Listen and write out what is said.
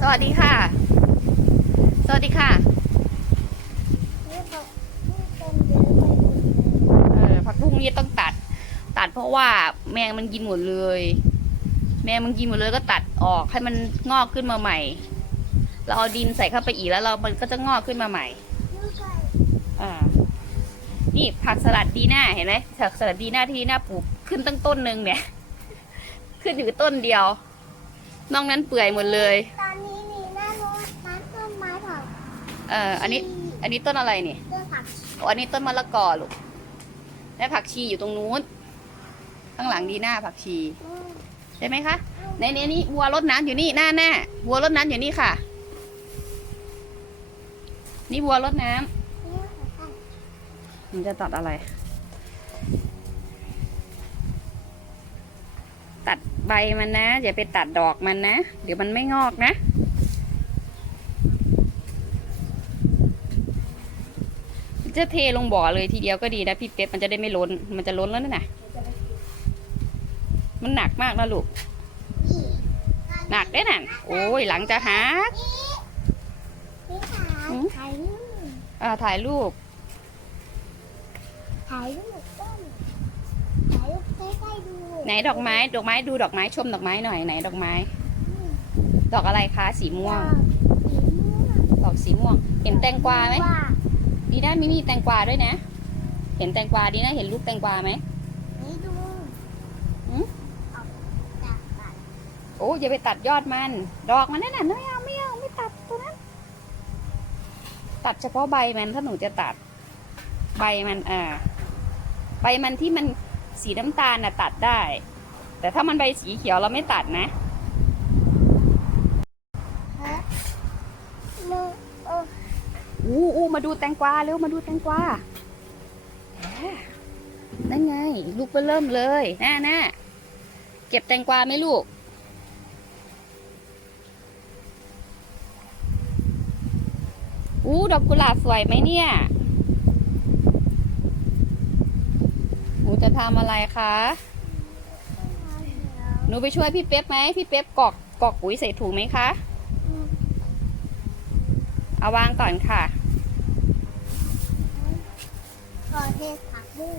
สวัสดีค่ะ สวัสดีค่ะ เออผักบุ้งนี่ต้องตัด ตัดเพราะว่าแมงมันกินหมดเลย แมงมันกินหมดเลยก็ตัดออกให้มันงอกขึ้นมาใหม่ เราเอาดินใส่เข้าไปอีกแล้วเรา มันก็จะงอกขึ้นมาใหม่ อ่า นี่ผักสลัดดีหน้าเห็นไหมผักสลัดดีหน้าที่หน้าปลูกขึ้นตั้งต้นหนึ่งเนี่ย ขึ้นอยู่ต้นเดียวนอกนั้นเปื่อยหมดเลย ตอนนี้นี่หน้านู้นร้านต้นไม้เผา เอออันนี้ อันนี้ต้นอะไรเนี่ยเรื่องผักอ๋ออันนี้ต้นมะละกอลูกและผักชีอยู่ตรงนู้น ข้างหลังดีหน้าผักชีอืมใช่ไหมคะ ในนี้นี่วัวรดน้ำอยู่นี่หน้าหน้าวัวรดน้ำอยู่นี่ค่ะ นี่วัวรดน้ำมันจะตัดอะไร ตัดใบมันนะอย่าไปตัดดอกมันนะ เดี๋ยวมันไม่งอกนะ จะเทลงบ่อเลยทีเดียวก็ดีนะพี่เป๊ปมันจะได้ไม่ล้น มันจะล้นแล้วนั่นน่ะ มันหนักมากนะลูกนี่หนักได้น่ะโอ้ยหลังจะหักนี่นี่ถ่ายอืมถ่ายรูปอ่าถ่ายรูป ถ่ายรูปต้นถ่ายรูปใกล้ๆดู ไหนดอกไม้ ดอกไม้ดูดอกไม้ชมดอกไม้หน่อยไหนดอกไม้อืมดอกอะไรคะสีม่วงสีม่วง ดอกสีม่วง เห็นแตงกวาไหมว่า ดีน่ามีมีแตงกวาด้วยนะ เห็นแตงกวาดีน่าเห็นลูกแตงกวาไหมนี่ดูหืมเอาจากตัดโอ้อย่าไปตัดยอดมัน ดอกมันนั่นน่ะไม่เอาไม่เอาไม่ตัดตัวนั้น ตัดเฉพาะใบมันถ้าหนูจะตัด ใบมันอ่าใบมันที่มันสีน้ำตาลน่ะตัดได้ แต่ถ้ามันใบสีเขียวเราไม่ตัดนะ ฮะมือเออ อู้อู้มาดูแตงกวาเร็วมาดูแตงกวาแนั่นไง ลูกเบอเริ่มเลยน่าน่าเก็บแตงกวาไหมลูก อู้ดอกกุหลาบสวยไหมเนี่ยหนูจะทำอะไรคะ หนูไปช่วยพี่เป๊ปไหม พี่เป๊ปกรอกกรอกปุ๋ยใส่ถุงไหมคะ เอาวางก่อนค่ะ ก่อเทผักบุ้ง